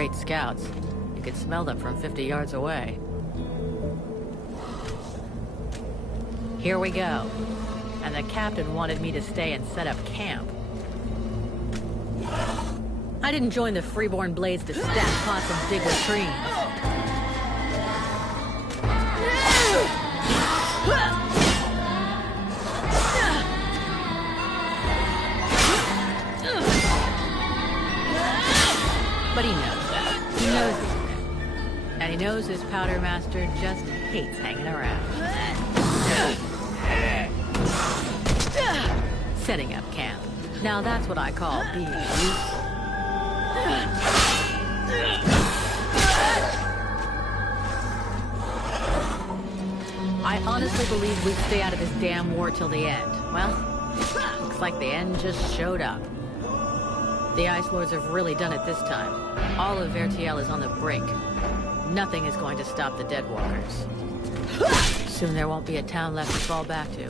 great scouts. You could smell them from 50 yards away. Here we go. And the captain wanted me to stay and set up camp. I didn't join the Freeborn Blades to stack pots and dig latrines. But he knows that. He knows it. And he knows his powder master just hates hanging around. Setting up camp. Now that's what I call being useful. I honestly believe we'd stay out of this damn war till the end. Well, looks like the end just showed up. The Ice Lords have really done it this time. All of Vertiel is on the brink. Nothing is going to stop the Deadwalkers. Soon there won't be a town left to fall back to.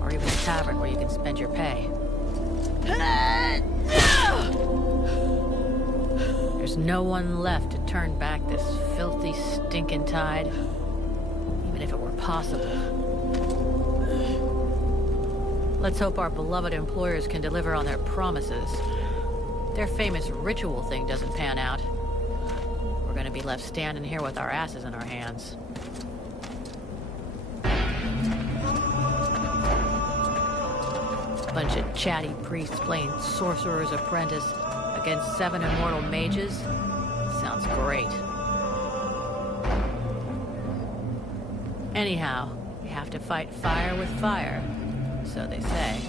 Or even a tavern where you can spend your pay. There's no one left to turn back this filthy, stinking tide. Even if it were possible. Let's hope our beloved employers can deliver on their promises. Their famous ritual thing doesn't pan out. We're gonna be left standing here with our asses in our hands. Bunch of chatty priests playing Sorcerer's Apprentice against 7 immortal mages? Sounds great. Anyhow, we have to fight fire with fire, so they say.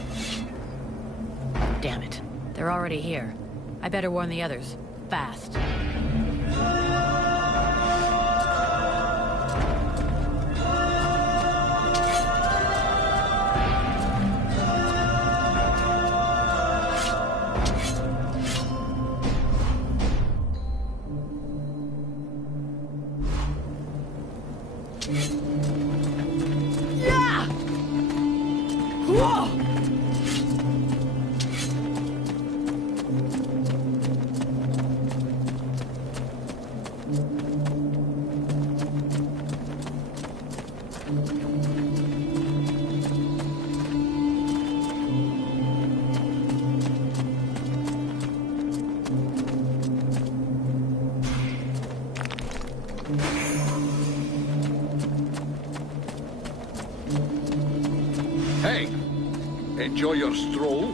Damn it, they're already here. I better warn the others, fast. Hey, enjoy your stroll?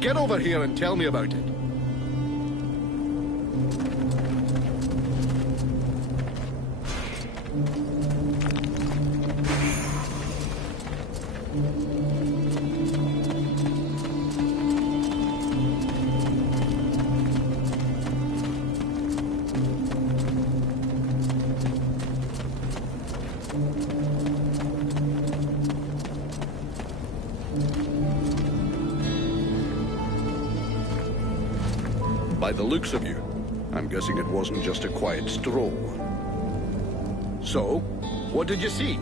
Get over here and tell me about it. By the looks of you, I'm guessing it wasn't just a quiet stroll. So, what did you see?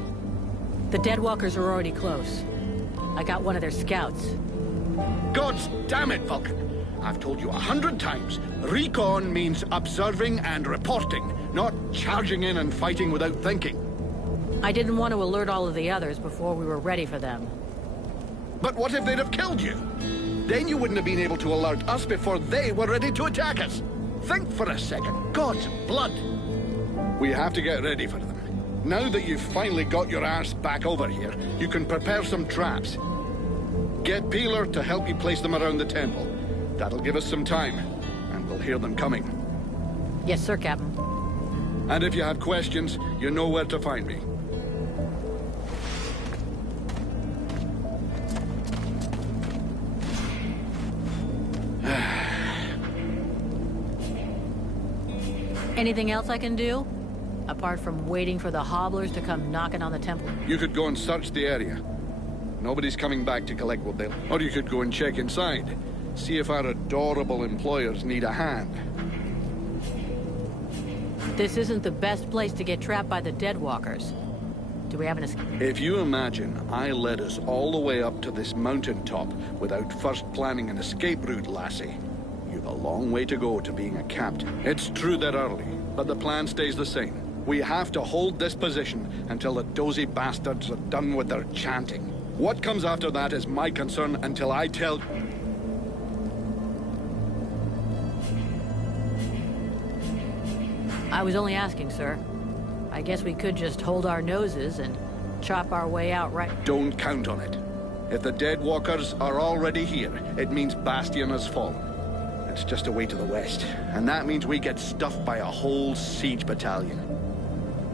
The Deadwalkers are already close. I got one of their scouts. Gods damn it, Vulcan! I've told you 100 times, recon means observing and reporting, not charging in and fighting without thinking. I didn't want to alert all of the others before we were ready for them. But what if they'd have killed you? Then you wouldn't have been able to alert us before they were ready to attack us. Think for a second. God's blood. We have to get ready for them. Now that you've finally got your ass back over here, you can prepare some traps. Get Peeler to help you place them around the temple. That'll give us some time, and we'll hear them coming. Yes, sir, Captain. And if you have questions, you know where to find me. Anything else I can do? Apart from waiting for the hobblers to come knocking on the temple? You could go and search the area. Nobody's coming back to collect what they'll... Or you could go and check inside. See if our adorable employers need a hand. This isn't the best place to get trapped by the Deadwalkers. Do we have an escape? If you imagine I led us all the way up to this mountaintop without first planning an escape route, lassie, you We've a long way to go to being a captain. It's true they're early, but the plan stays the same. We have to hold this position until the dozy bastards are done with their chanting. What comes after that is my concern until I tell... I was only asking, sir. I guess we could just hold our noses and chop our way out right... Don't count on it. If the dead walkers are already here, it means Bastion has fallen. It's just away to the west, and that means we get stuffed by a whole siege battalion.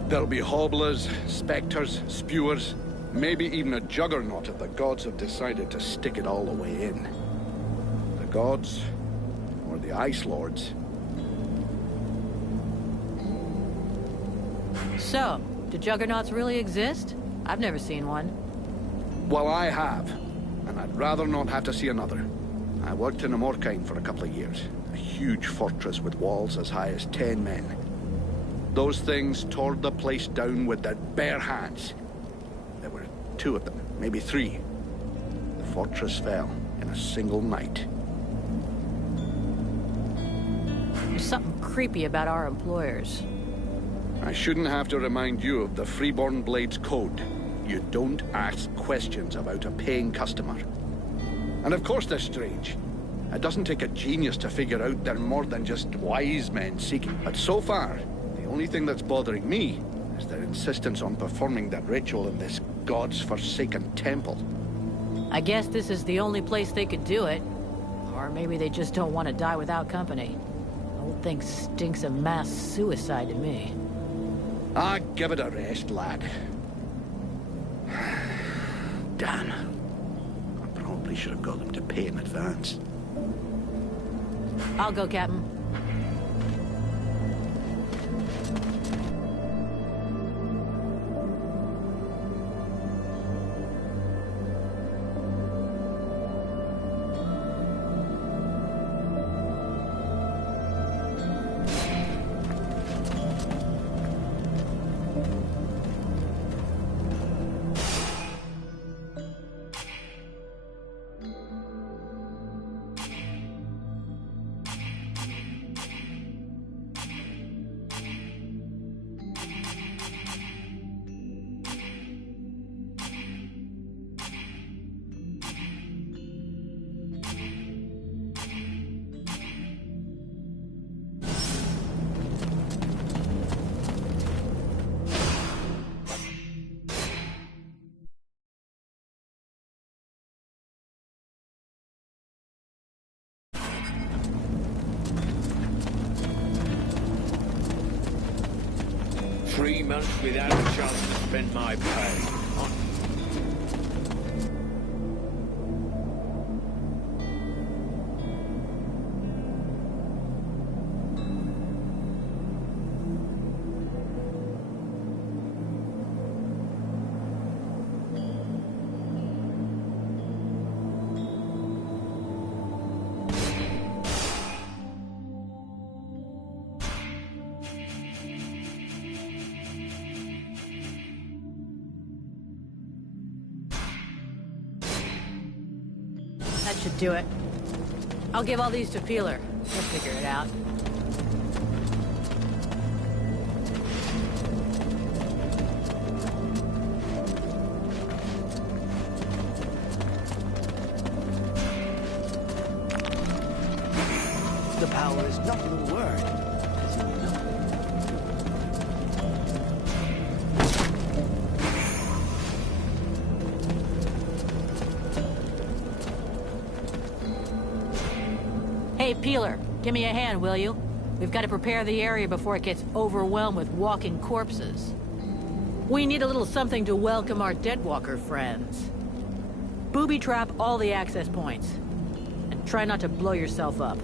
There'll be hobblers, specters, spewers, maybe even a juggernaut if the gods have decided to stick it all the way in. The gods, or the Ice Lords. So, do juggernauts really exist? I've never seen one. Well, I have, and I'd rather not have to see another. I worked in Amorkine for a couple of years. A huge fortress with walls as high as 10 men. Those things tore the place down with their bare hands. There were 2 of them, maybe 3. The fortress fell in a single night. There's something creepy about our employers. I shouldn't have to remind you of the Freeborn Blades Code. You don't ask questions about a paying customer. And of course they're strange. It doesn't take a genius to figure out they're more than just wise men seeking. But so far, the only thing that's bothering me is their insistence on performing that ritual in this god's forsaken temple. I guess this is the only place they could do it. Or maybe they just don't want to die without company. The whole thing stinks of mass suicide to me. Ah, give it a rest, lad. Damn. I probably should have got them to pay in advance. I'll go, Captain. Three months without a chance to spend my pay. That should do it. I'll give all these to Peeler. He'll figure it out. The power is not the word, as you know. Hey, Peeler, give me a hand, will you? We've got to prepare the area before it gets overwhelmed with walking corpses. We need a little something to welcome our Deadwalker friends. Booby trap all the access points. And try not to blow yourself up.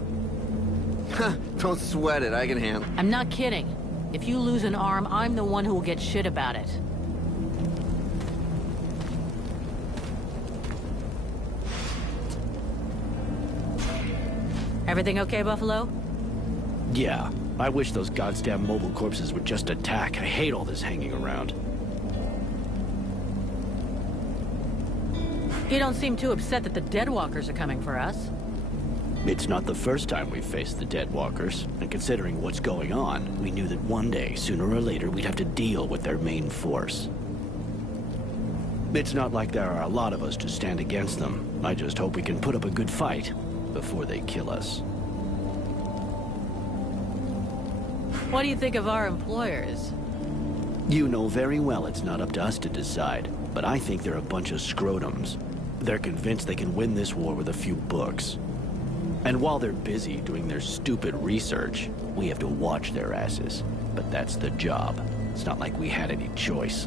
Don't sweat it, I can handle. I'm not kidding. If you lose an arm, I'm the one who will get shit about it. Everything okay, Buffalo? Yeah. I wish those goddamn mobile corpses would just attack. I hate all this hanging around. You don't seem too upset that the Deadwalkers are coming for us. It's not the first time we've faced the Dead Walkers, and considering what's going on, we knew that one day, sooner or later, we'd have to deal with their main force. It's not like there are a lot of us to stand against them. I just hope we can put up a good fight before they kill us. What do you think of our employers? You know very well it's not up to us to decide, but I think they're a bunch of scrotums. They're convinced they can win this war with a few books. And while they're busy doing their stupid research, we have to watch their asses. But that's the job. It's not like we had any choice.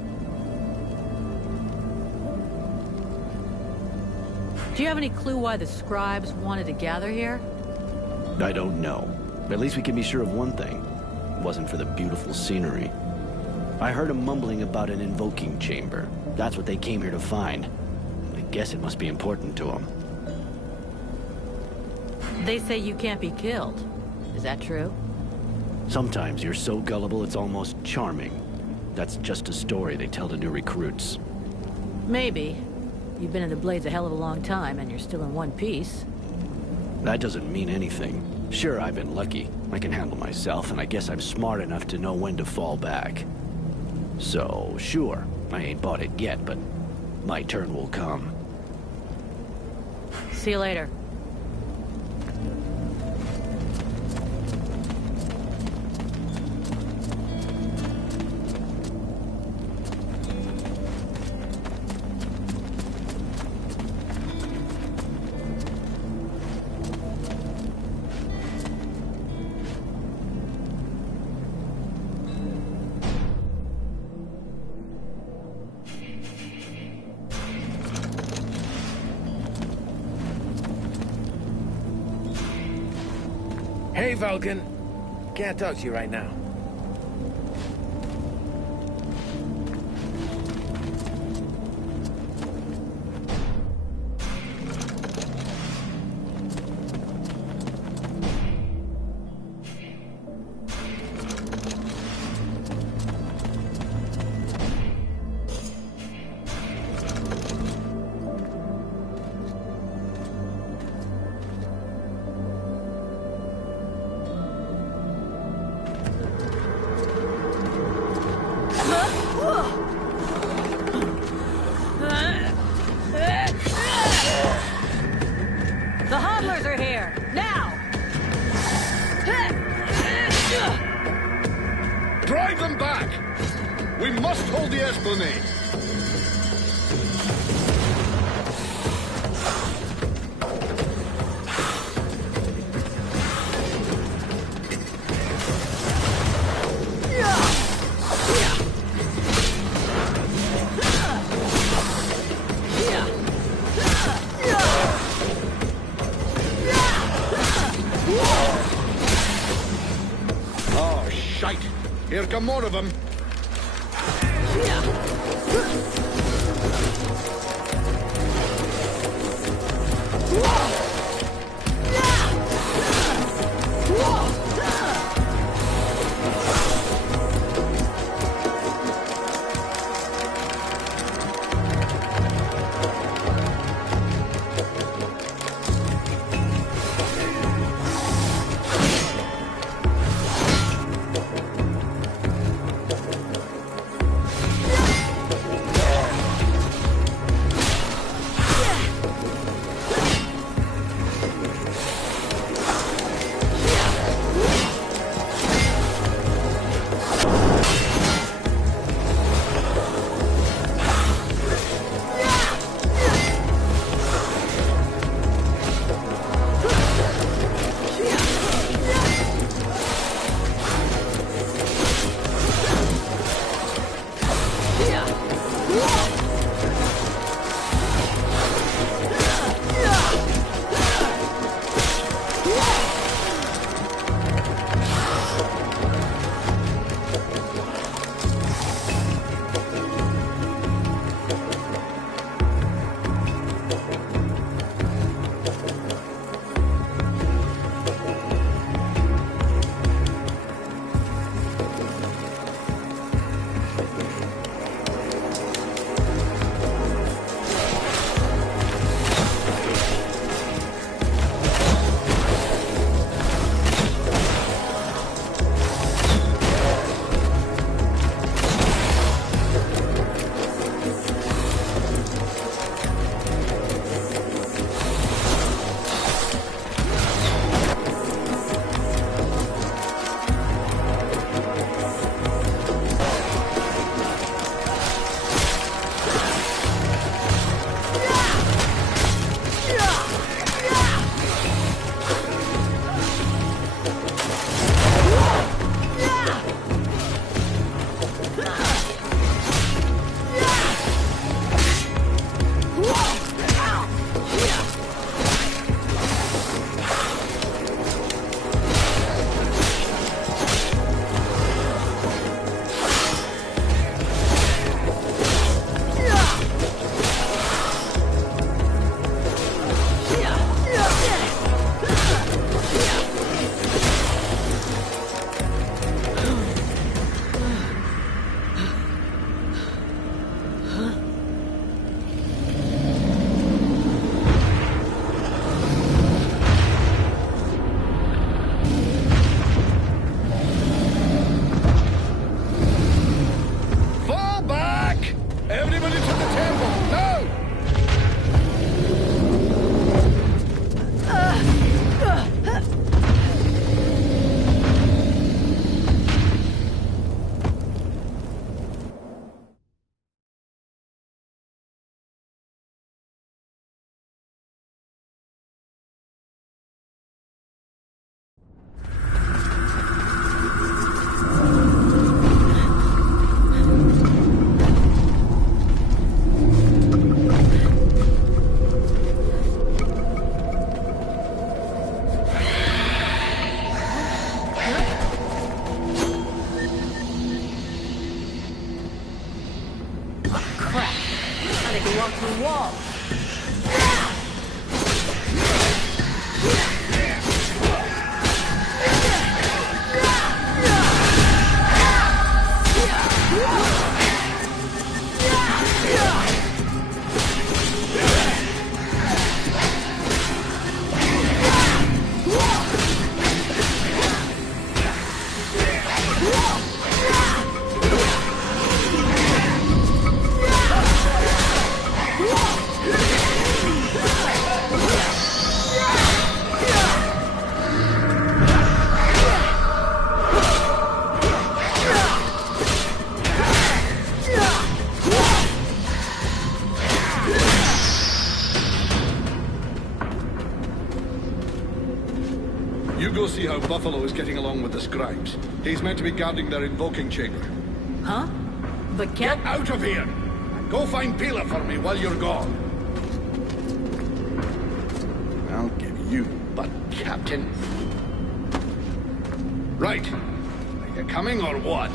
Do you have any clue why the scribes wanted to gather here? I don't know. At least we can be sure of one thing. It wasn't for the beautiful scenery. I heard them mumbling about an invoking chamber. That's what they came here to find. I guess it must be important to them. They say you can't be killed. Is that true? Sometimes you're so gullible it's almost charming. That's just a story they tell to new recruits. Maybe. You've been in the Blades a hell of a long time, and you're still in one piece. That doesn't mean anything. Sure, I've been lucky. I can handle myself, and I guess I'm smart enough to know when to fall back. So, sure, I ain't bought it yet, but my turn will come. See you later. Hey, Vulcan. Can't talk to you right now. The hodlers are here! Now! Drive them back! We must hold the Esplanade! Oh, shite! Here come more of them! to walk through walls. You go see how Buffalo is getting along with the scribes. He's meant to be guarding their invoking chamber. Huh? But Get out of here! And go find Pila for me while you're gone. I'll give you butt, Captain. Right. Are you coming or what?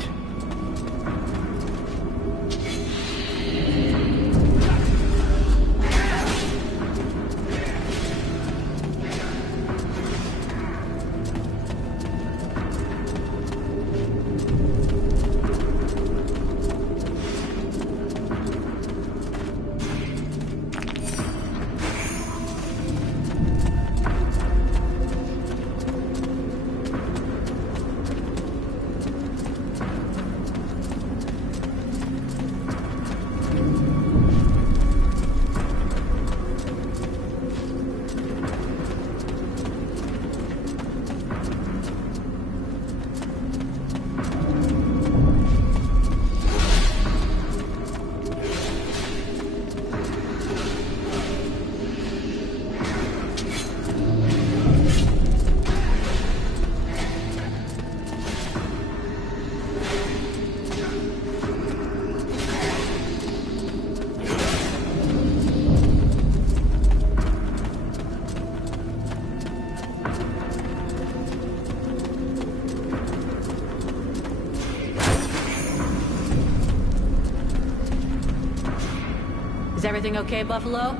Is everything okay, Buffalo?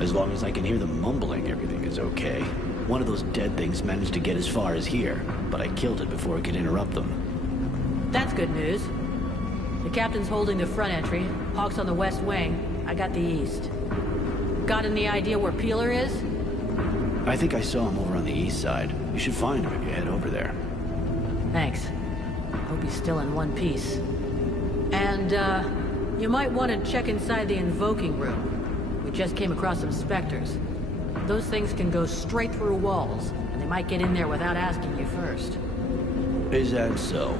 As long as I can hear them mumbling, everything is okay. One of those dead things managed to get as far as here, but I killed it before it could interrupt them. That's good news. The captain's holding the front entry. Hawk's on the west wing. I got the east. Got any idea where Peeler is? I think I saw him over on the east side. You should find him if you head over there. Thanks. Hope he's still in one piece. And, you might want to check inside the invoking room. We just came across some specters. Those things can go straight through walls, and they might get in there without asking you first. Is that so?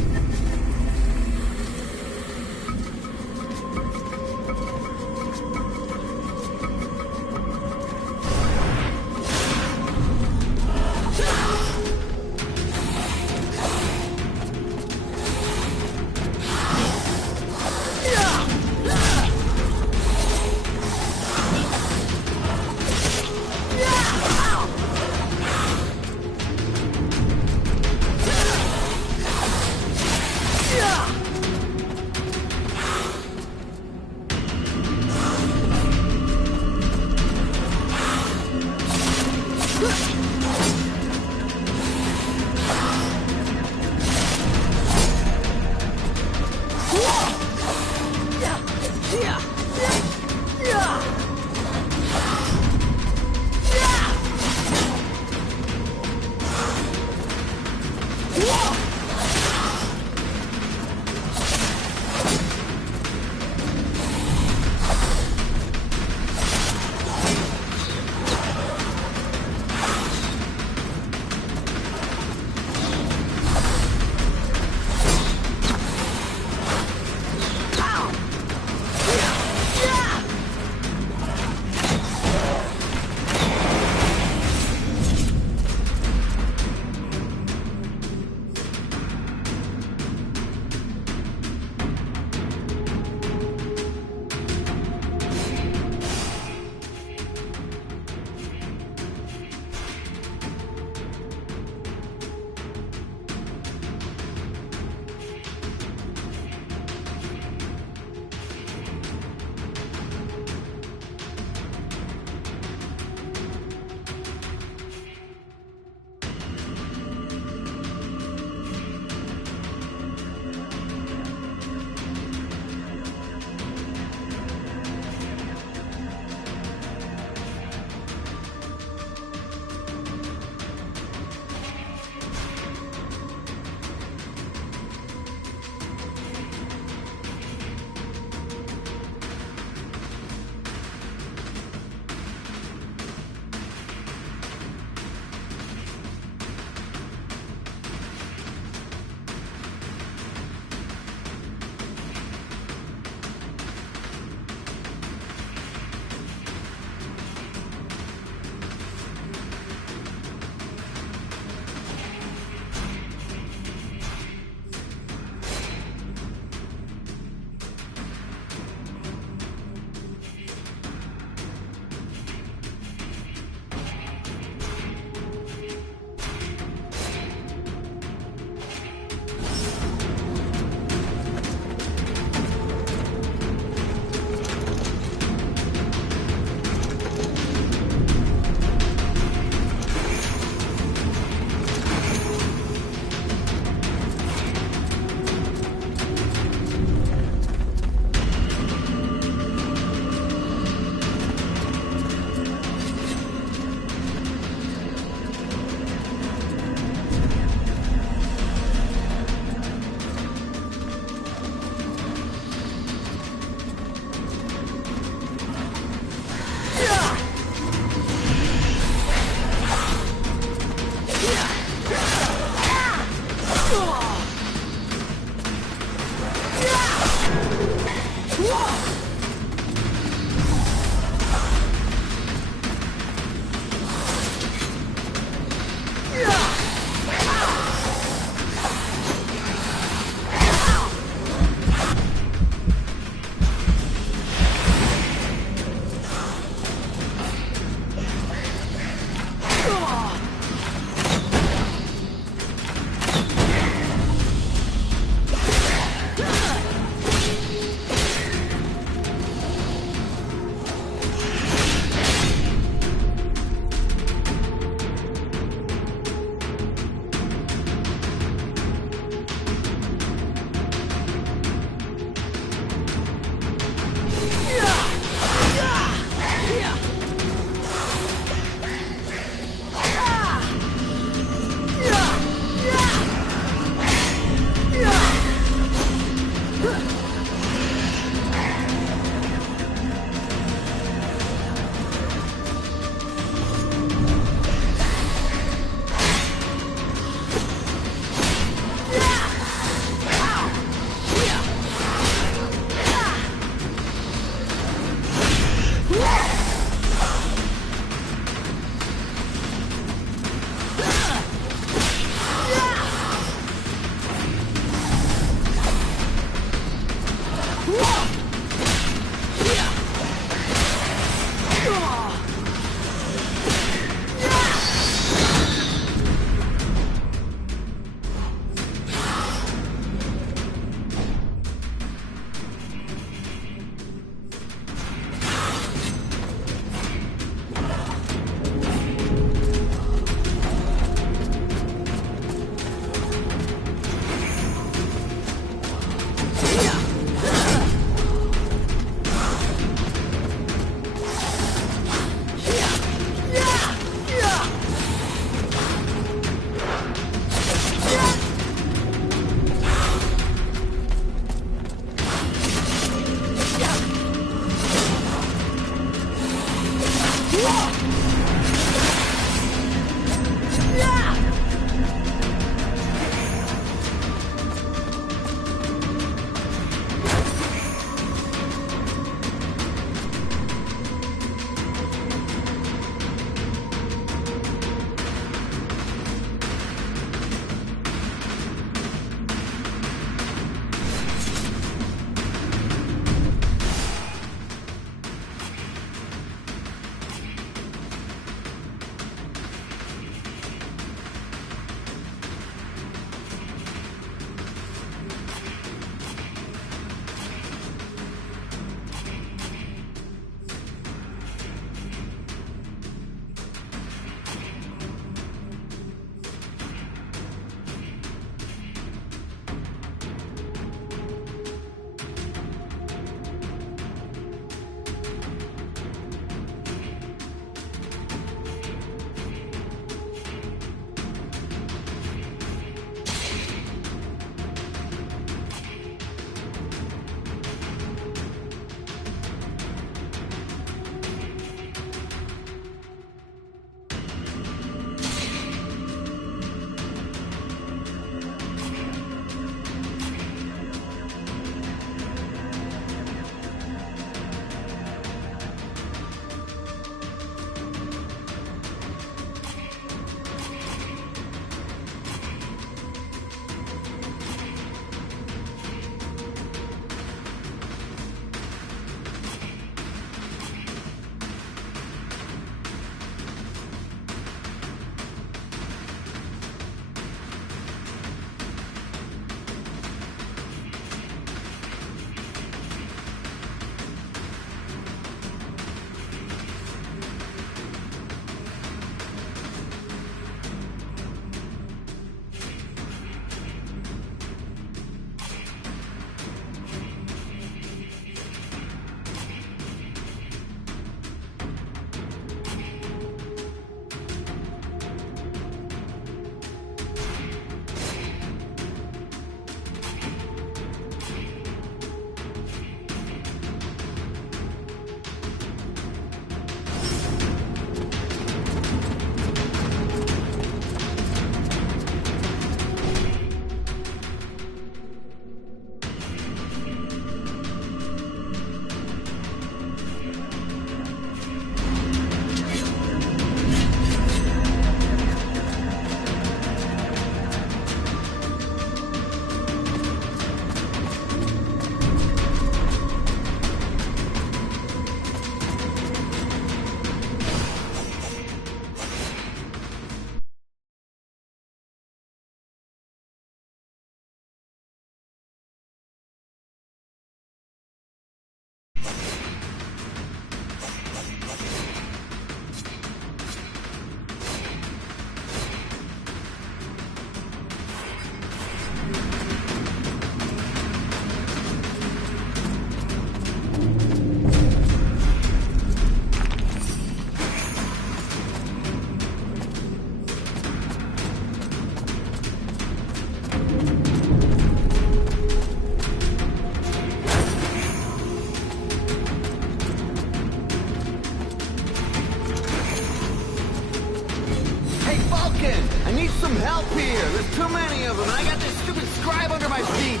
Vulcan! I need some help here! There's too many of them, and I got this stupid scribe under my feet!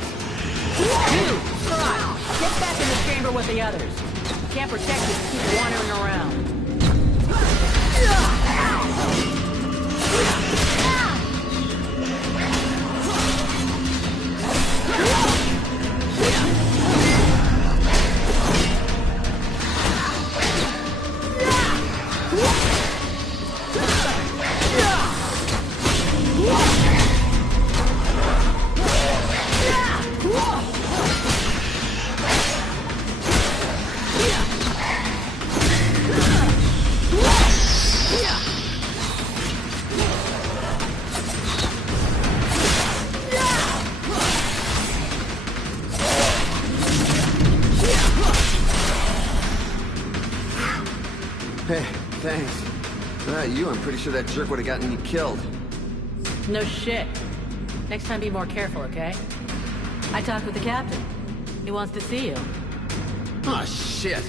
You! Scott! Get back in the chamber with the others. You can't protect you if you keep wandering around. Hey, thanks. Without you, I'm pretty sure that jerk would have gotten me killed. No shit. Next time be more careful, okay? I talked with the captain. He wants to see you. Oh, shit.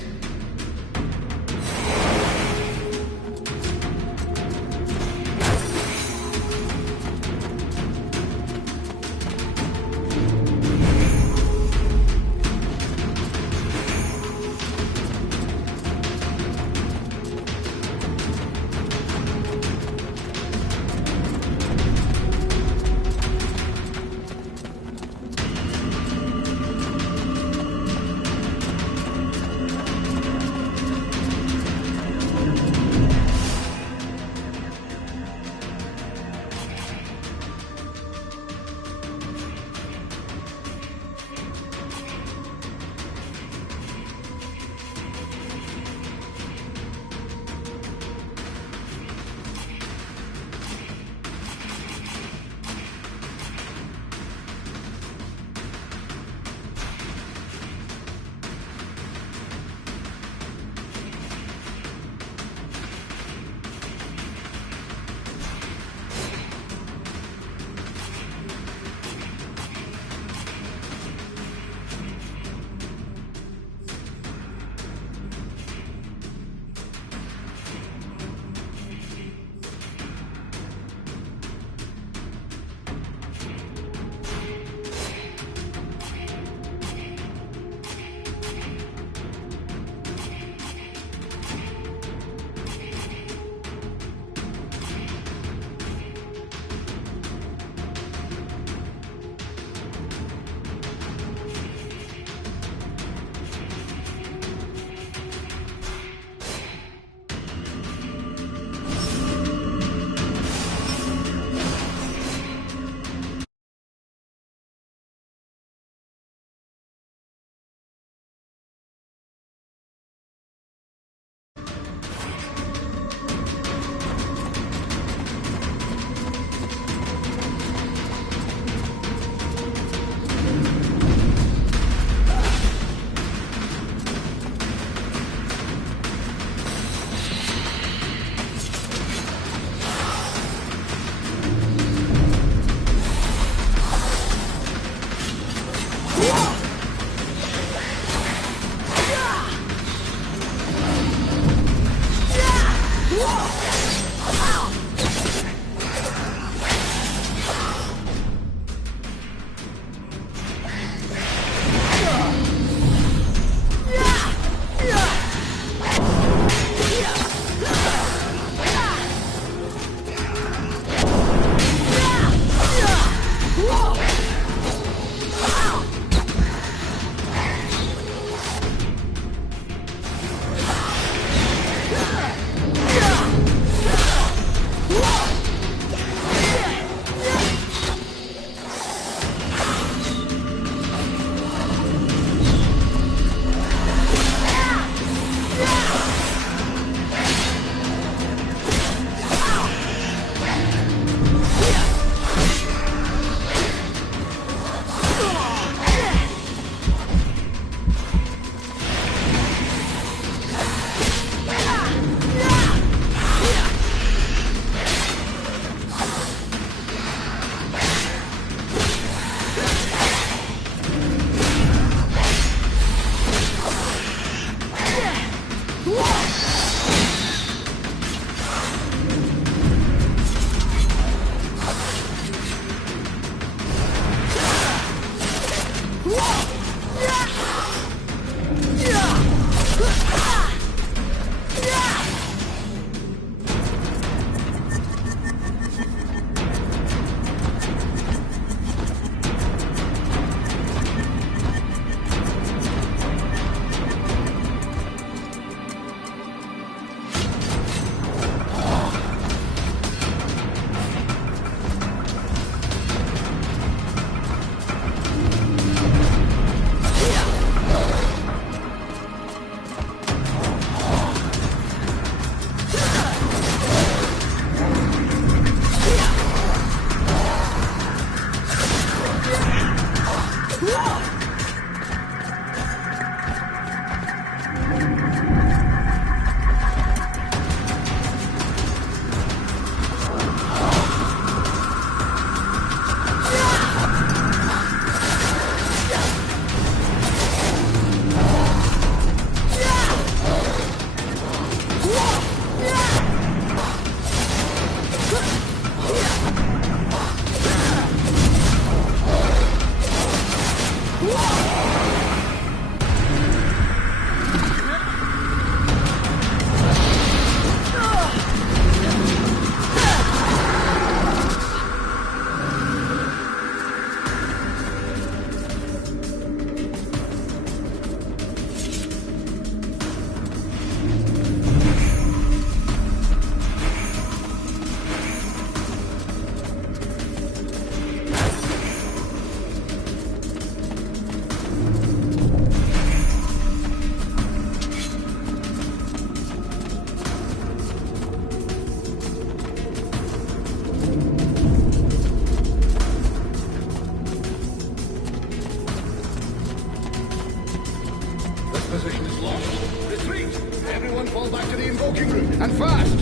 Fall back to the invoking room, and fast!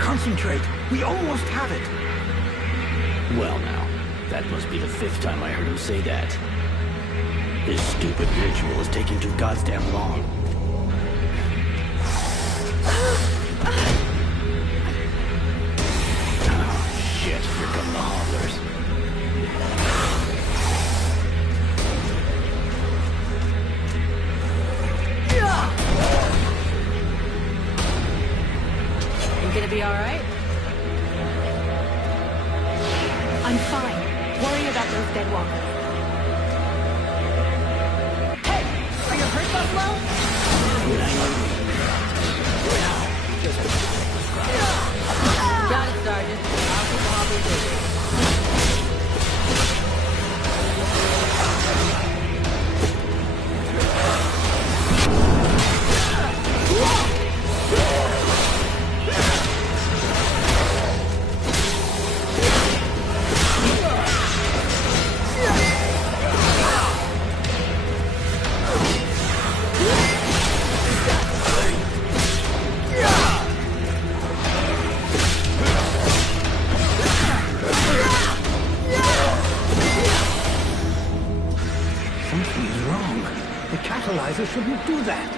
Concentrate. We almost have it. Well now, that must be the 5th time I heard him say that. This stupid ritual is taking too goddamn long. Oh, I'm fine. Worry about those deadwalkers. Hey! Are you hurt, Buffalo? Got it, Sergeant. I'll keep Bobby busy. Something is wrong. The catalyzer shouldn't do that.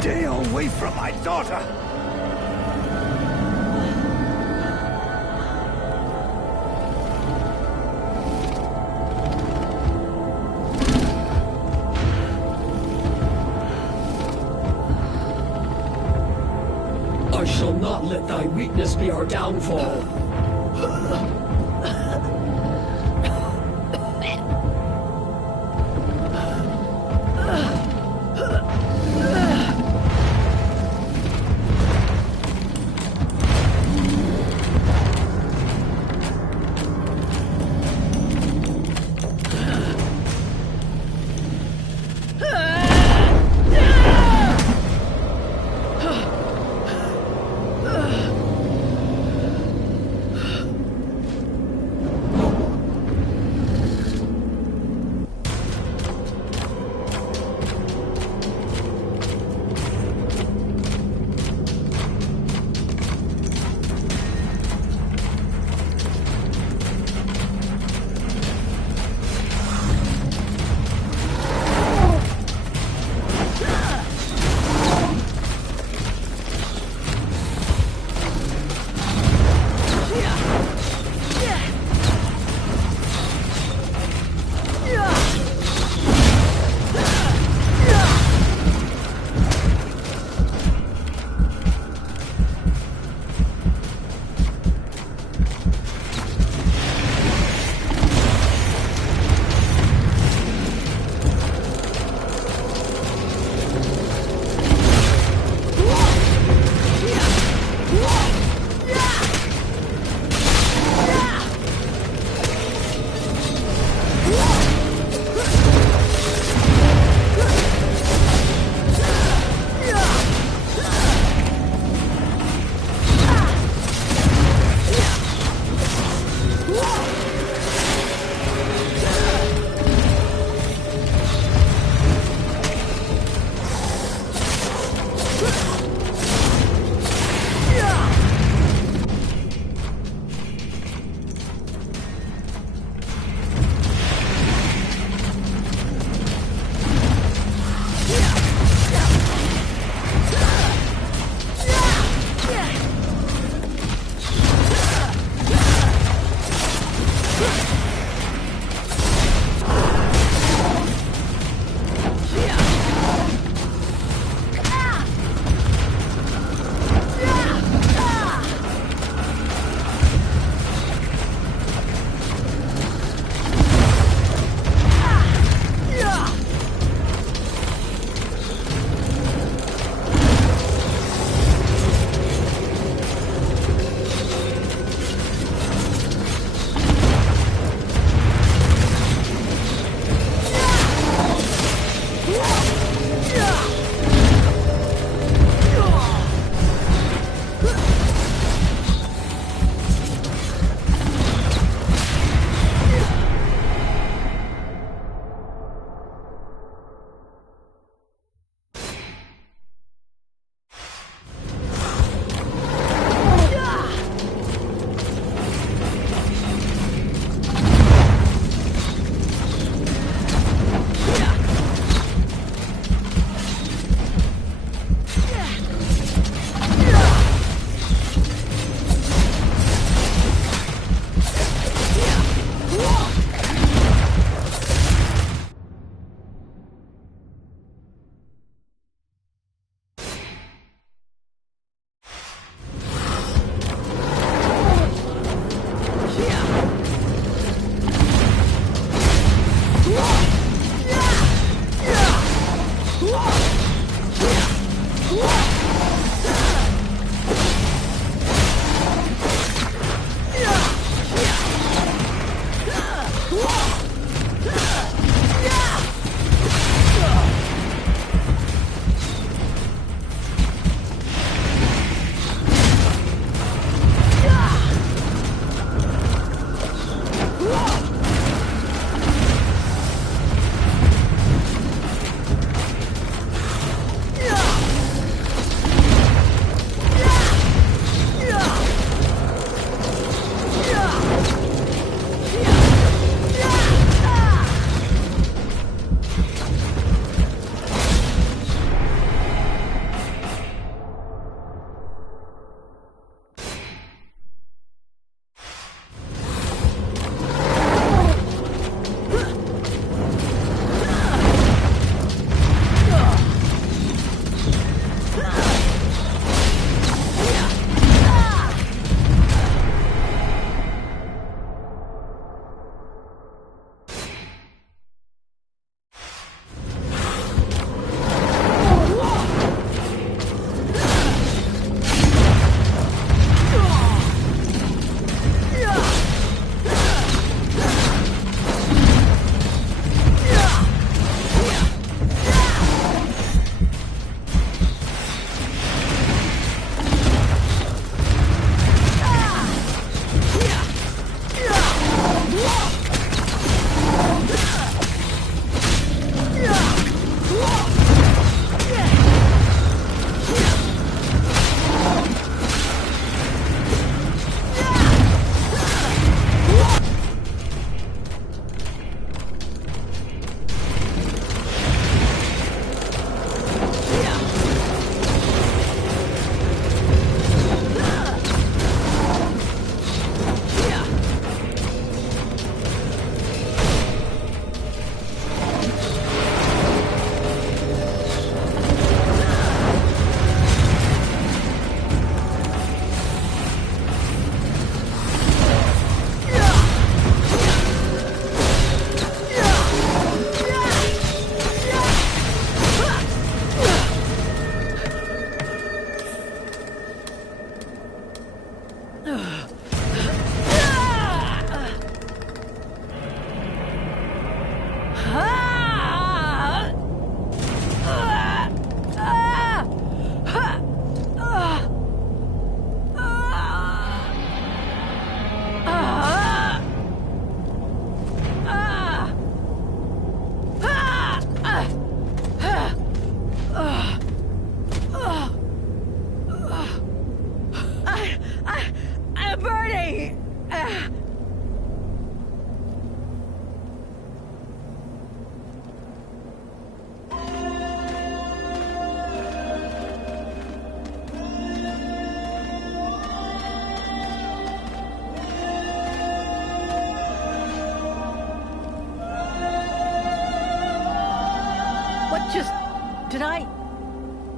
Stay away from my daughter! I shall not let thy weakness be our downfall.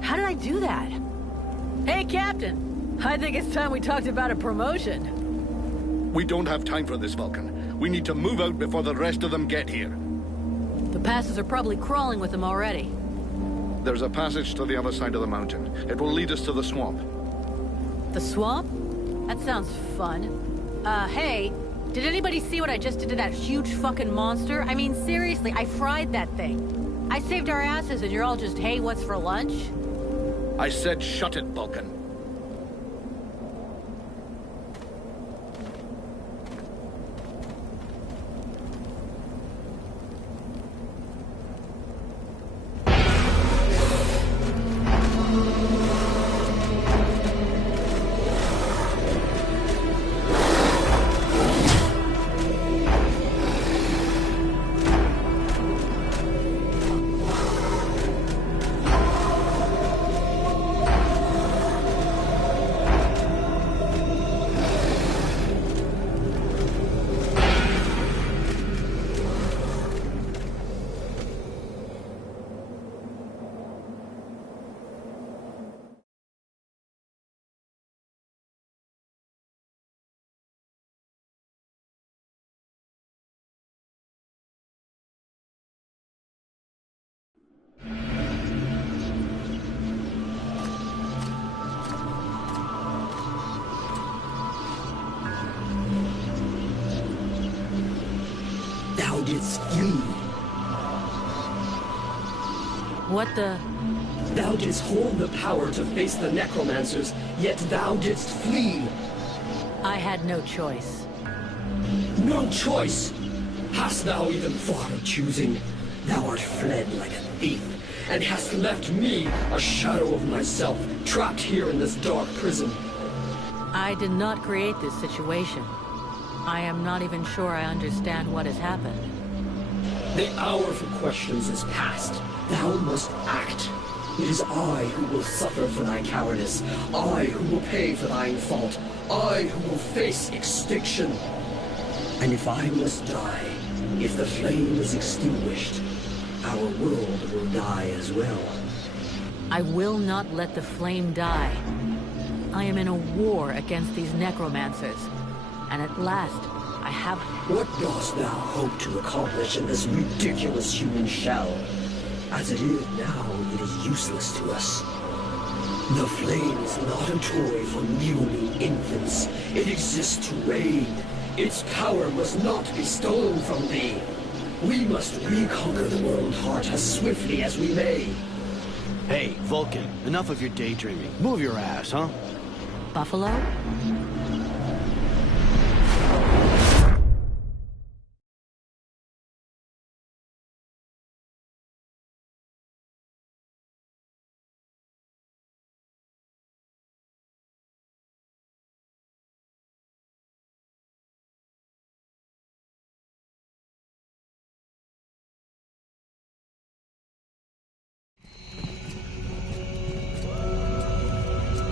How did I do that? Hey, Captain! I think it's time we talked about a promotion. We don't have time for this, Vulcan. We need to move out before the rest of them get here. The passes are probably crawling with them already. There's a passage to the other side of the mountain. It will lead us to the swamp. The swamp? That sounds fun. Hey, did anybody see what I just did to that huge fucking monster? I mean, seriously, I fried that thing. I saved our asses and you're all just, hey, what's for lunch? I said shut it, Vulcan. Thou didst flee. What the... Thou didst hold the power to face the necromancers, yet thou didst flee. I had no choice. No choice! Hast thou even thought of choosing? Thou art fled like a thief, and hast left me, a shadow of myself, trapped here in this dark prison. I did not create this situation. I am not even sure I understand what has happened. The hour for questions is past. Thou must act. It is I who will suffer for thy cowardice. I who will pay for thine fault. I who will face extinction. And if I must die, if the flame is extinguished, our world will die as well. I will not let the flame die. I am in a war against these necromancers. And at last, I have... What dost thou hope to accomplish in this ridiculous human shell? As it is now, it is useless to us. The flame is not a toy for mewling infants. It exists to reign. Its power must not be stolen from thee. We must reconquer the world heart as swiftly as we may. Hey, Vulcan, enough of your daydreaming. Move your ass, huh? Buffalo?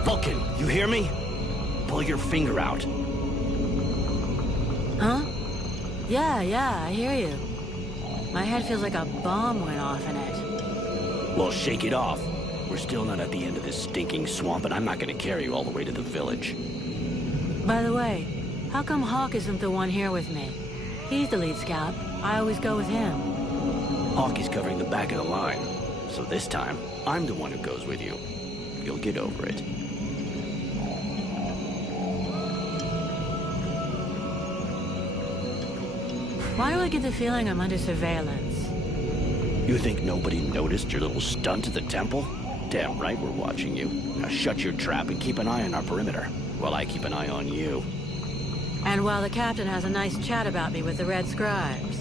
Vulcan, you hear me? Pull your finger out. Huh? Yeah, I hear you. My head feels like a bomb went off in it. Well, shake it off. We're still not at the end of this stinking swamp, and I'm not gonna carry you all the way to the village. By the way, how come Hawk isn't the one here with me? He's the lead scout. I always go with him. Hawk is covering the back of the line, so this time, I'm the one who goes with you. You'll get over it. Why do I get the feeling I'm under surveillance? You think nobody noticed your little stunt at the temple? Damn right we're watching you. Now shut your trap and keep an eye on our perimeter, while I keep an eye on you. And while the captain has a nice chat about me with the Red Scribes.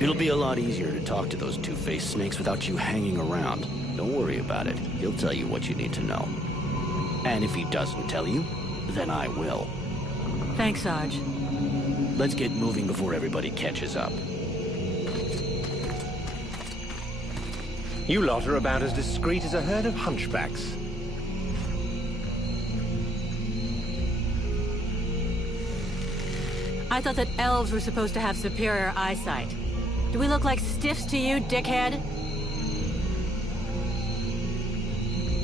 It'll be a lot easier to talk to those two-faced snakes without you hanging around. Don't worry about it. He'll tell you what you need to know. And if he doesn't tell you, then I will. Thanks, Sarge. Let's get moving before everybody catches up. You lot are about as discreet as a herd of hunchbacks. I thought that elves were supposed to have superior eyesight. Do we look like stiffs to you, dickhead?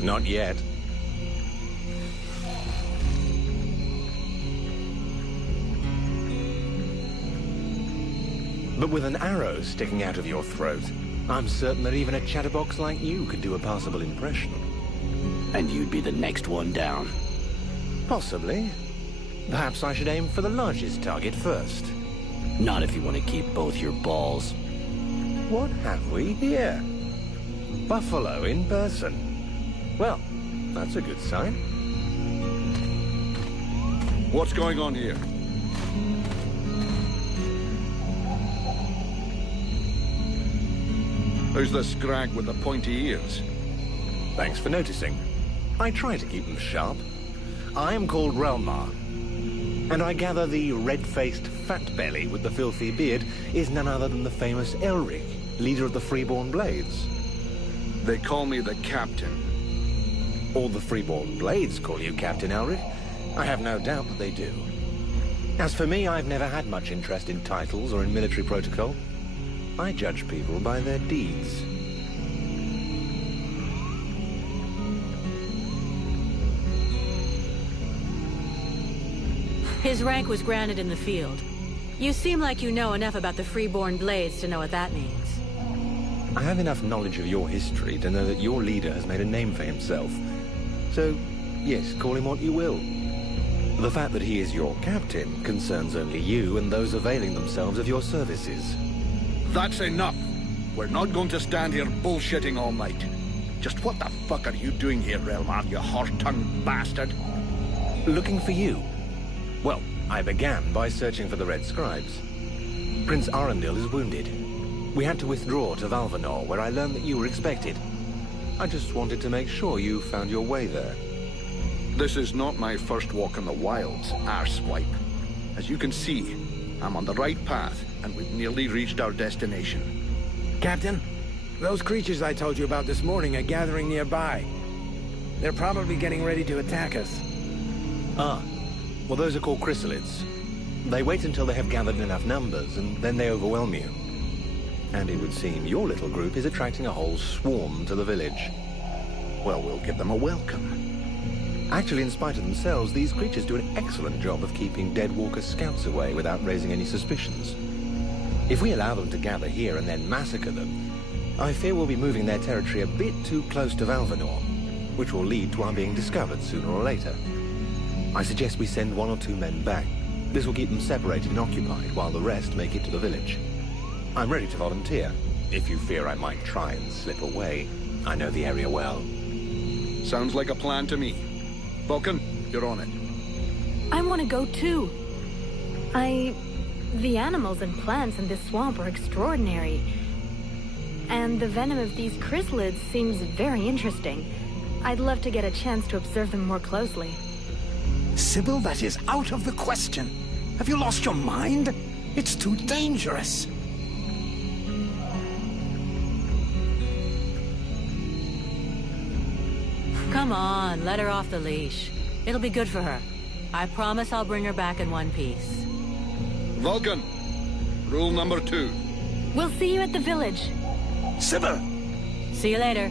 Not yet. But with an arrow sticking out of your throat, I'm certain that even a chatterbox like you could do a passable impression. And you'd be the next one down. Possibly. Perhaps I should aim for the largest target first. Not if you want to keep both your balls. What have we here? Buffalo in person. Well, that's a good sign. What's going on here? Who's the scrag with the pointy ears? Thanks for noticing. I try to keep them sharp. I am called Relmar, and I gather the red-faced fat belly with the filthy beard is none other than the famous Elric, leader of the Freeborn Blades. They call me the Captain. All the Freeborn Blades call you Captain Elric. I have no doubt that they do. As for me, I've never had much interest in titles or in military protocol. I judge people by their deeds. His rank was granted in the field. You seem like you know enough about the Freeborn Blades to know what that means. I have enough knowledge of your history to know that your leader has made a name for himself. So, yes, call him what you will. The fact that he is your captain concerns only you and those availing themselves of your services. That's enough. We're not going to stand here bullshitting all night. Just what the fuck are you doing here, Relmar, you horse-tongued bastard? Looking for you. Well, I began by searching for the Red Scribes. Prince Arundel is wounded. We had to withdraw to Valvanor, where I learned that you were expected. I just wanted to make sure you found your way there. This is not my first walk in the wilds, arsewipe. As you can see, I'm on the right path, and we've nearly reached our destination. Captain, those creatures I told you about this morning are gathering nearby. They're probably getting ready to attack us. Ah. Well, those are called chrysalids. They wait until they have gathered enough numbers, and then they overwhelm you. And it would seem your little group is attracting a whole swarm to the village. Well, we'll give them a welcome. Actually, in spite of themselves, these creatures do an excellent job of keeping Deadwalker scouts away without raising any suspicions. If we allow them to gather here and then massacre them, I fear we'll be moving their territory a bit too close to Valvanor, which will lead to our being discovered sooner or later. I suggest we send 1 or 2 men back. This will keep them separated and occupied while the rest make it to the village. I'm ready to volunteer, if you fear I might try and slip away. I know the area well. Sounds like a plan to me. Vulcan, you're on it. I want to go too. The animals and plants in this swamp are extraordinary. And the venom of these chrysalids seems very interesting. I'd love to get a chance to observe them more closely. Sybil, that is out of the question. Have you lost your mind? It's too dangerous. Come on, let her off the leash. It'll be good for her. I promise I'll bring her back in one piece. Vulcan, rule number 2. We'll see you at the village. Sybil! See you later.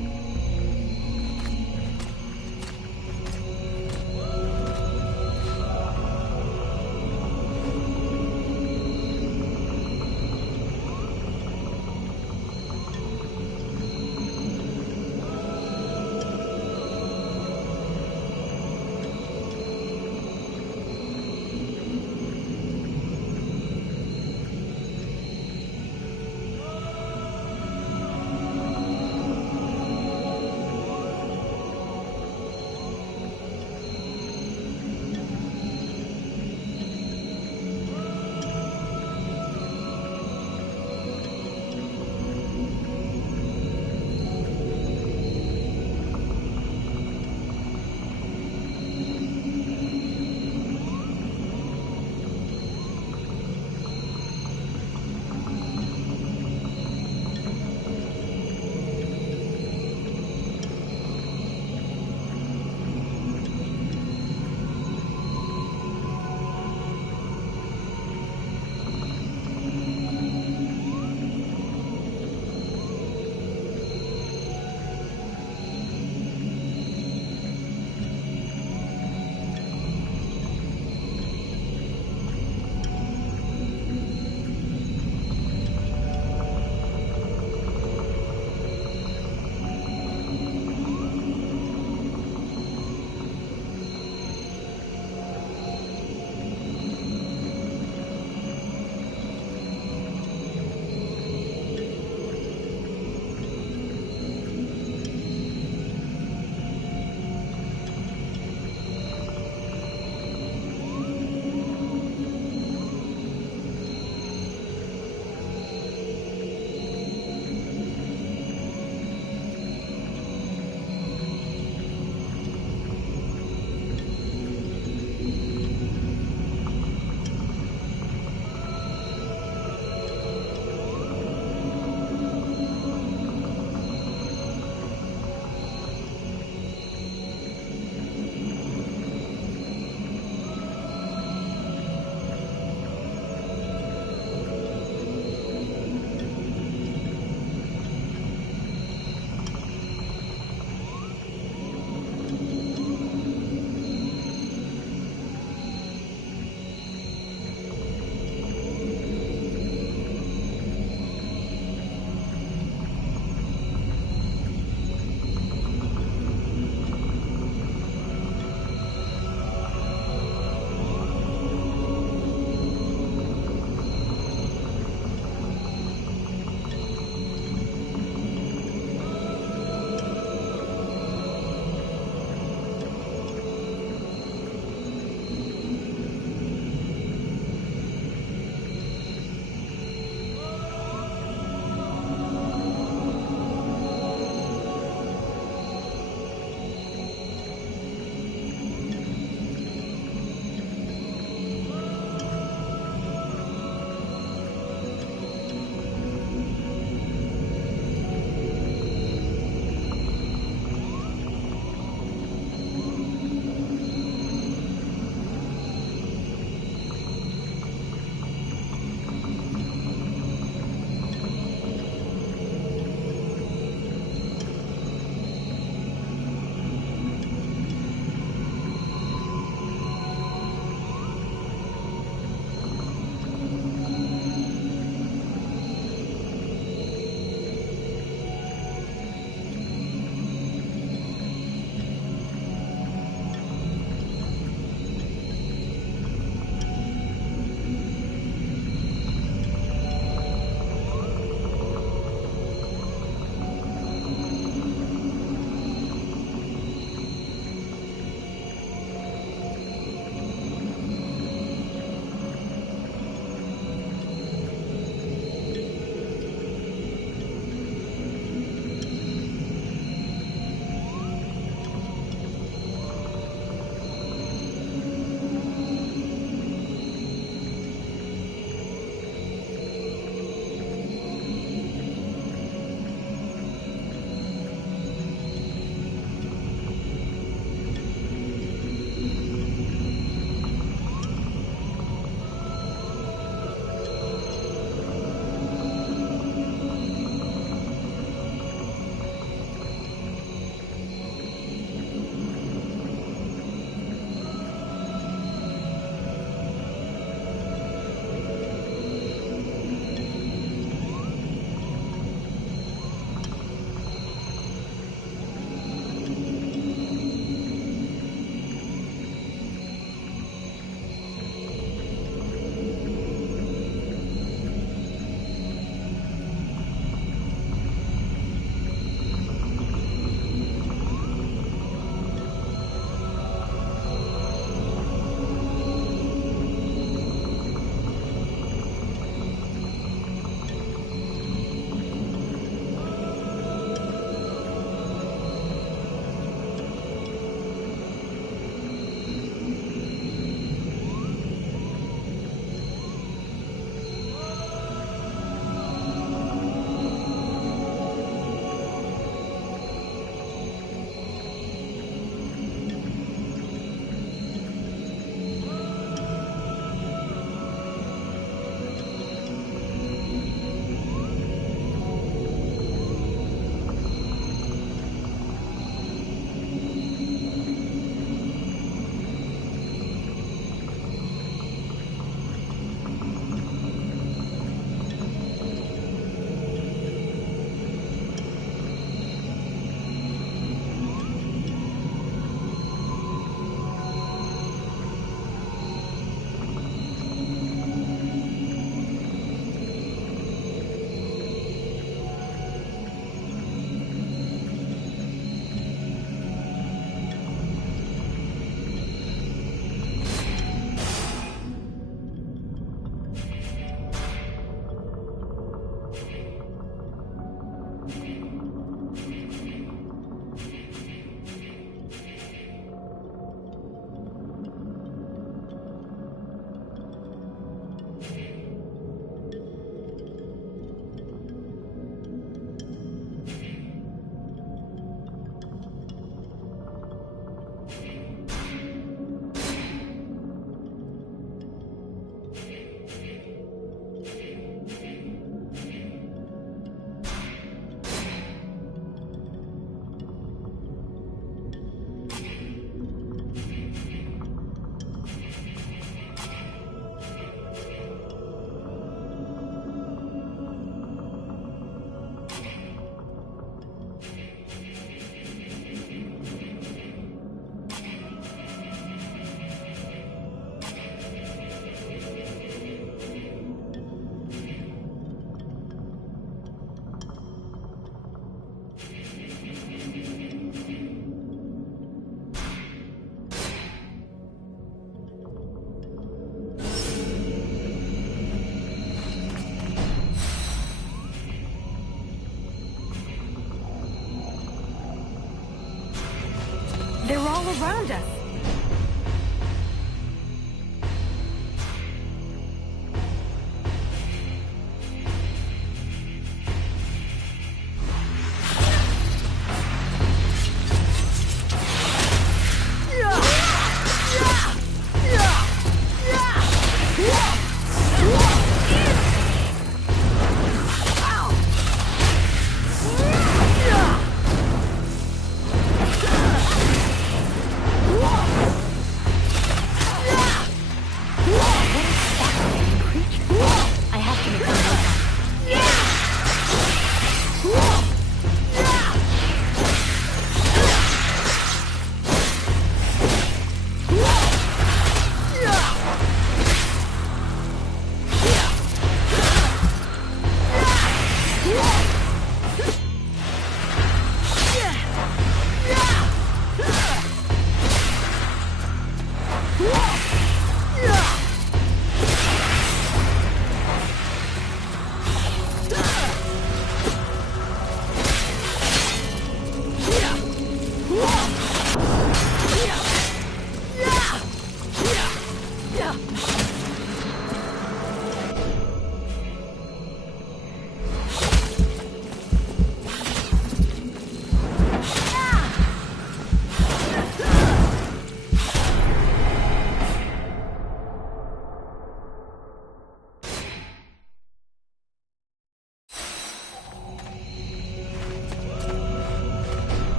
They're all around us.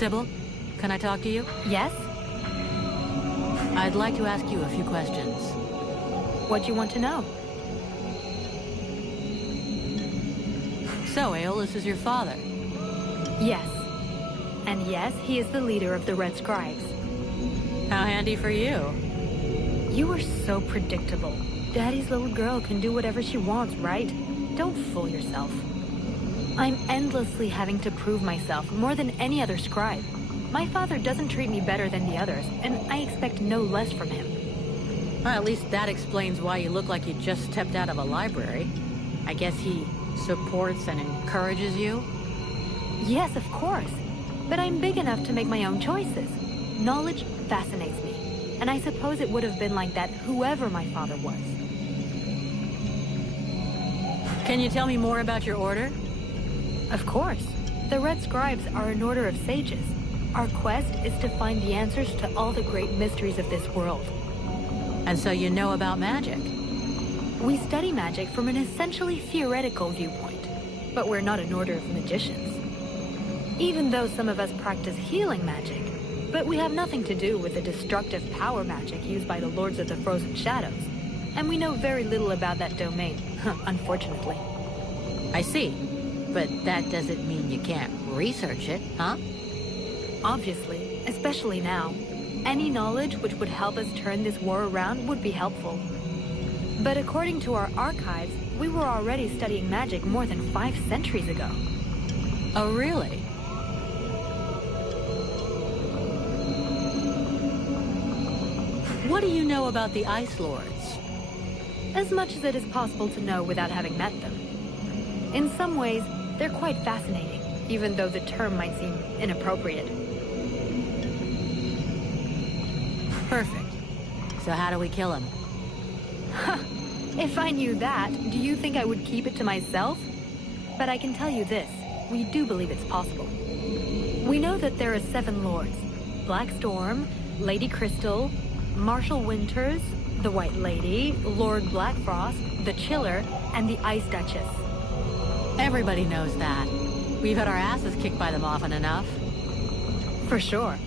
Sybil, can I talk to you? Yes? I'd like to ask you a few questions. What do you want to know? So, Aeolus is your father? Yes. And yes, he is the leader of the Red Scribes. How handy for you. You are so predictable. Daddy's little girl can do whatever she wants, right? Don't fool yourself. I'm endlessly having to prove myself more than any other scribe. My father doesn't treat me better than the others, and I expect no less from him. Well, at least that explains why you look like you just stepped out of a library. I guess he supports and encourages you? Yes, of course. But I'm big enough to make my own choices. Knowledge fascinates me, and I suppose it would have been like that whoever my father was. Can you tell me more about your order? Of course. The Red Scribes are an order of sages. Our quest is to find the answers to all the great mysteries of this world. And so you know about magic? We study magic from an essentially theoretical viewpoint, but we're not an order of magicians. Even though some of us practice healing magic, but we have nothing to do with the destructive power magic used by the Lords of the Frozen Shadows, and we know very little about that domain, unfortunately. I see. But that doesn't mean you can't research it, huh? Obviously, especially now. Any knowledge which would help us turn this war around would be helpful. But according to our archives, we were already studying magic more than 5 centuries ago. Oh, really? What do you know about the Ice Lords? As much as it is possible to know without having met them. In some ways, they're quite fascinating, even though the term might seem inappropriate. Perfect. So how do we kill him? If I knew that, do you think I would keep it to myself? But I can tell you this, we do believe it's possible. We know that there are 7 lords. Black Storm, Lady Crystal, Marshal Winters, the White Lady, Lord Blackfrost, the Chiller, and the Ice Duchess. Everybody knows that. We've had our asses kicked by them often enough. For sure.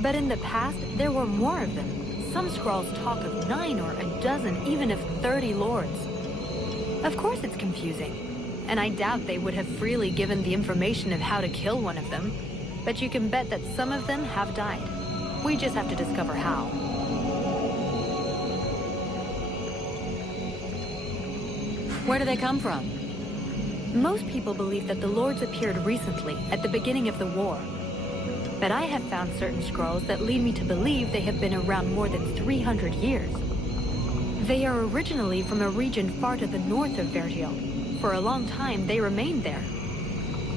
But in the past, there were more of them. Some scrolls talk of 9 or a dozen, even of 30 lords. Of course it's confusing. And I doubt they would have freely given the information of how to kill one of them. But you can bet that some of them have died. We just have to discover how. Where do they come from? Most people believe that the Lords appeared recently, at the beginning of the war. But I have found certain scrolls that lead me to believe they have been around more than 300 years. They are originally from a region far to the north of Vertiel. For a long time, they remained there.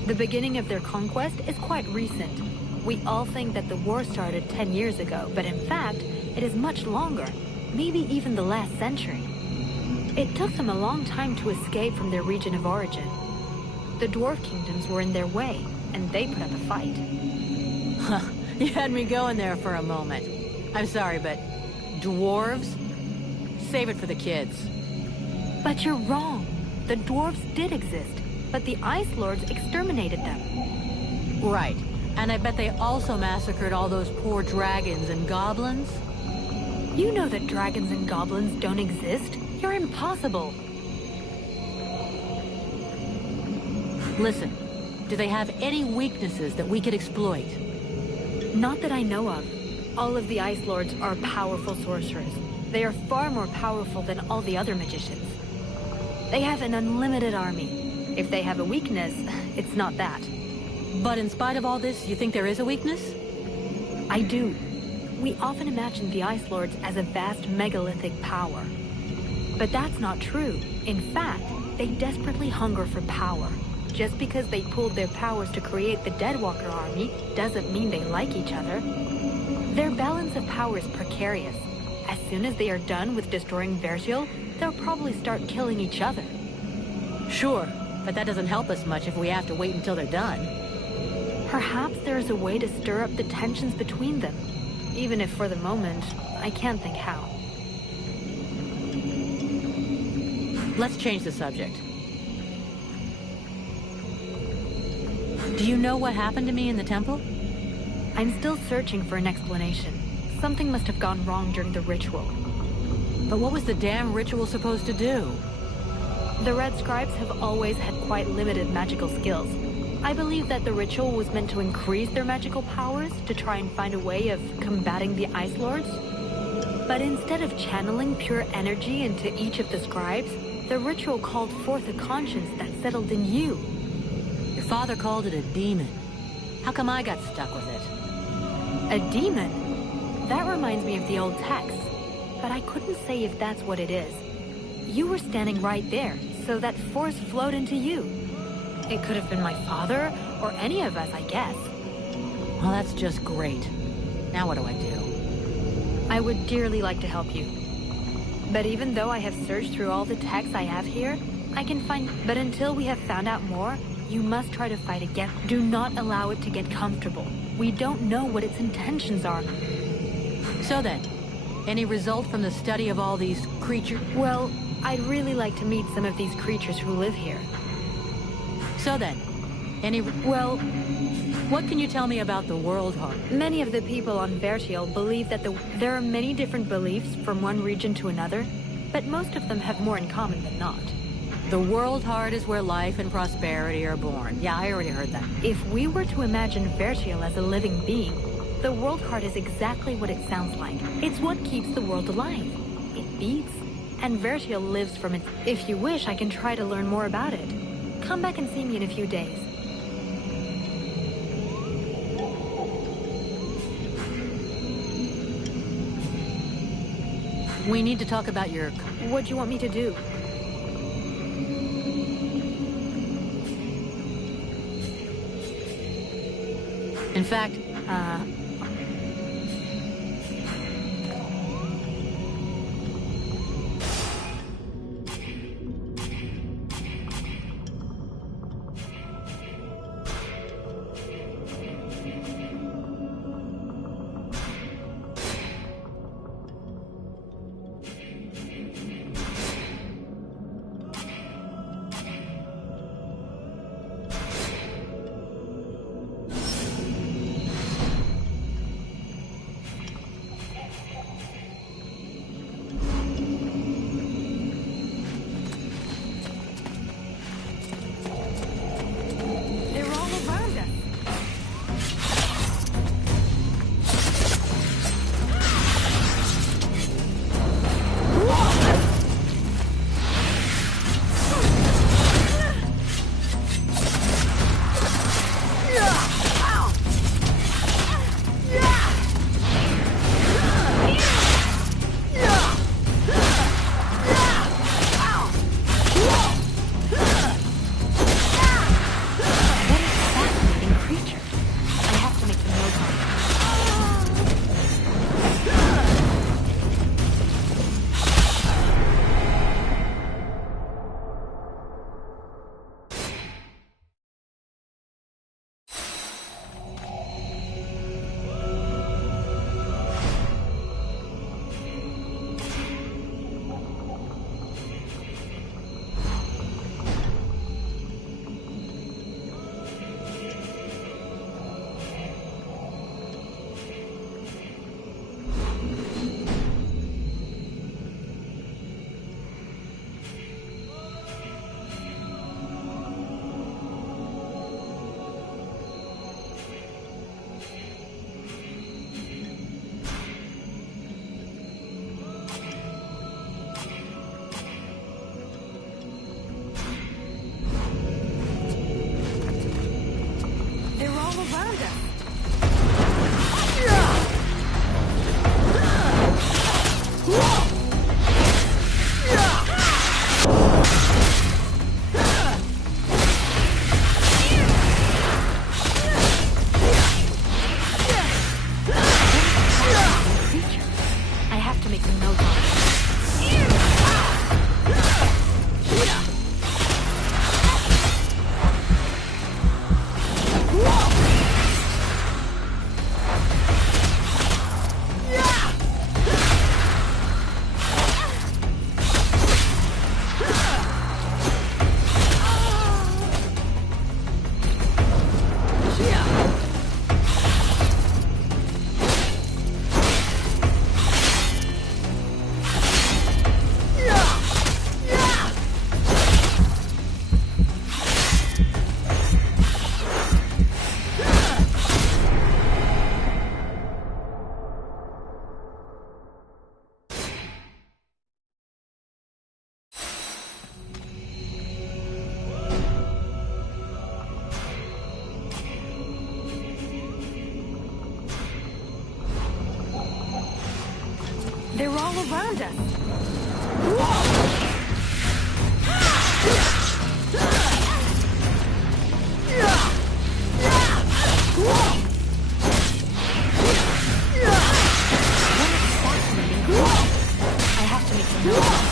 The beginning of their conquest is quite recent. We all think that the war started 10 years ago, but in fact, it is much longer, maybe even the last century. It took them a long time to escape from their region of origin. The dwarf kingdoms were in their way, and they put up a fight. You had me going there for a moment. I'm sorry, but dwarves? Save it for the kids. But you're wrong. The dwarves did exist, but the Ice Lords exterminated them. Right. And I bet they also massacred all those poor dragons and goblins? You know that dragons and goblins don't exist. You're impossible. Listen, do they have any weaknesses that we could exploit? Not that I know of. All of the Ice Lords are powerful sorcerers. They are far more powerful than all the other magicians. They have an unlimited army. If they have a weakness, it's not that. But in spite of all this, you think there is a weakness? I do. We often imagine the Ice Lords as a vast megalithic power. But that's not true. In fact, they desperately hunger for power. Just because they pooled their powers to create the Deadwalker army doesn't mean they like each other. Their balance of power is precarious. As soon as they are done with destroying Vertiel, they'll probably start killing each other. Sure, but that doesn't help us much if we have to wait until they're done. Perhaps there is a way to stir up the tensions between them. Even if for the moment, I can't think how. Let's change the subject. Do you know what happened to me in the temple? I'm still searching for an explanation. Something must have gone wrong during the ritual. But what was the damn ritual supposed to do? The Red Scribes have always had quite limited magical skills. I believe that the ritual was meant to increase their magical powers to try and find a way of combating the Ice Lords. But instead of channeling pure energy into each of the scribes, the ritual called forth a conscience that settled in you. Your father called it a demon. How come I got stuck with it? A demon? That reminds me of the old text, but I couldn't say if that's what it is. You were standing right there, so that force flowed into you. It could have been my father, or any of us, I guess. Well, that's just great. Now what do I do? I would dearly like to help you. But even though I have searched through all the texts I have here, I can find... But until we have found out more, you must try to fight again. Do not allow it to get comfortable. We don't know what its intentions are. So then, any result from the study of all these creatures? Well, I'd really like to meet some of these creatures who live here. So then, well, what can you tell me about the World Heart? Many of the people on Vertiel believe that there are many different beliefs from one region to another, but most of them have more in common than not. The World Heart is where life and prosperity are born. Yeah, I already heard that. If we were to imagine Vertiel as a living being, the World Heart is exactly what it sounds like. It's what keeps the world alive. It beats, and Vertiel lives from it. If you wish, I can try to learn more about it. Come back and see me in a few days. We need to talk about your... What do you want me to do? In fact, around us. I have to make some notes on it. They're all around us. I have to make some noise.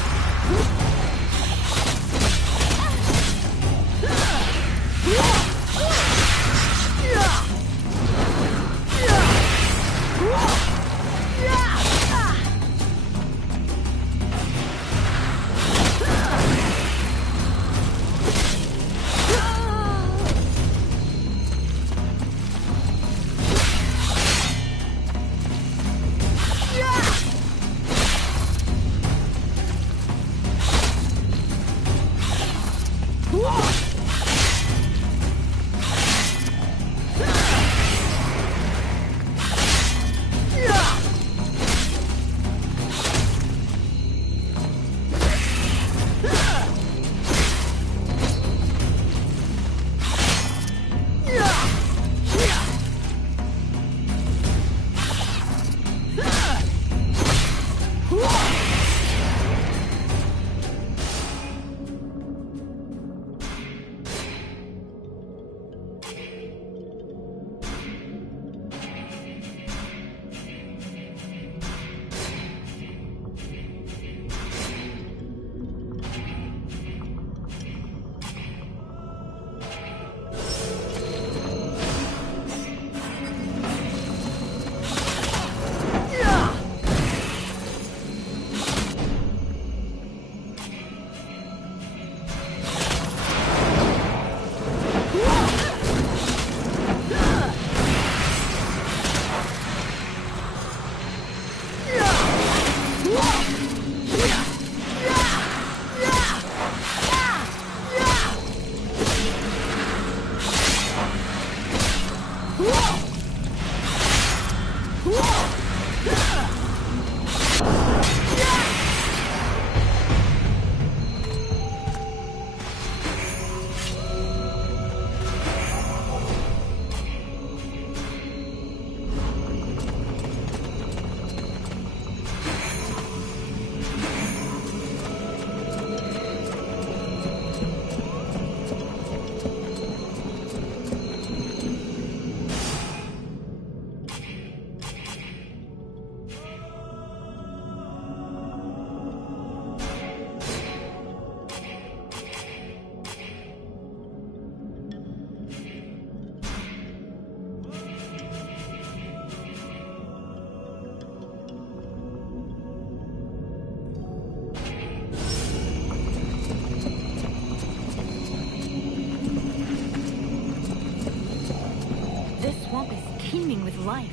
Life.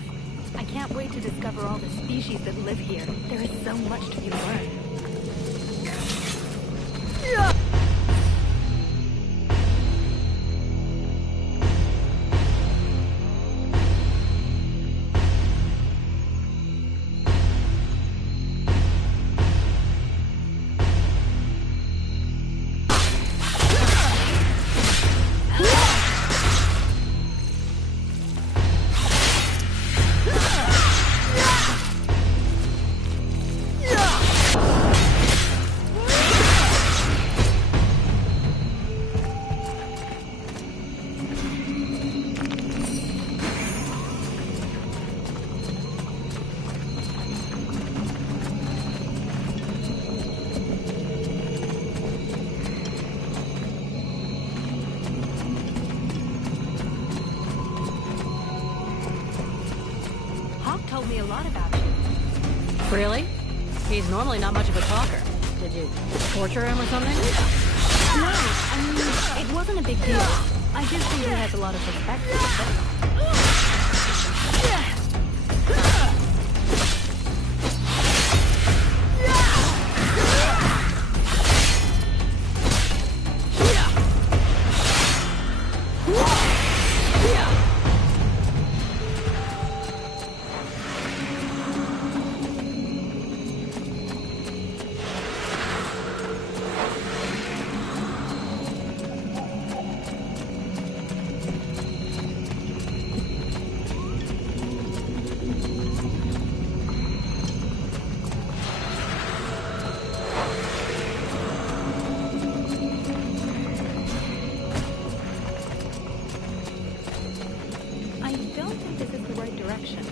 I can't wait to discover all the species that live here. There is so much to be learned. a lot about you. Really? He's normally not much of a talker. Did you torture him or something? No, I mean, it wasn't a big deal. I just think he has a lot of respect for himself. I don't think this is the right direction.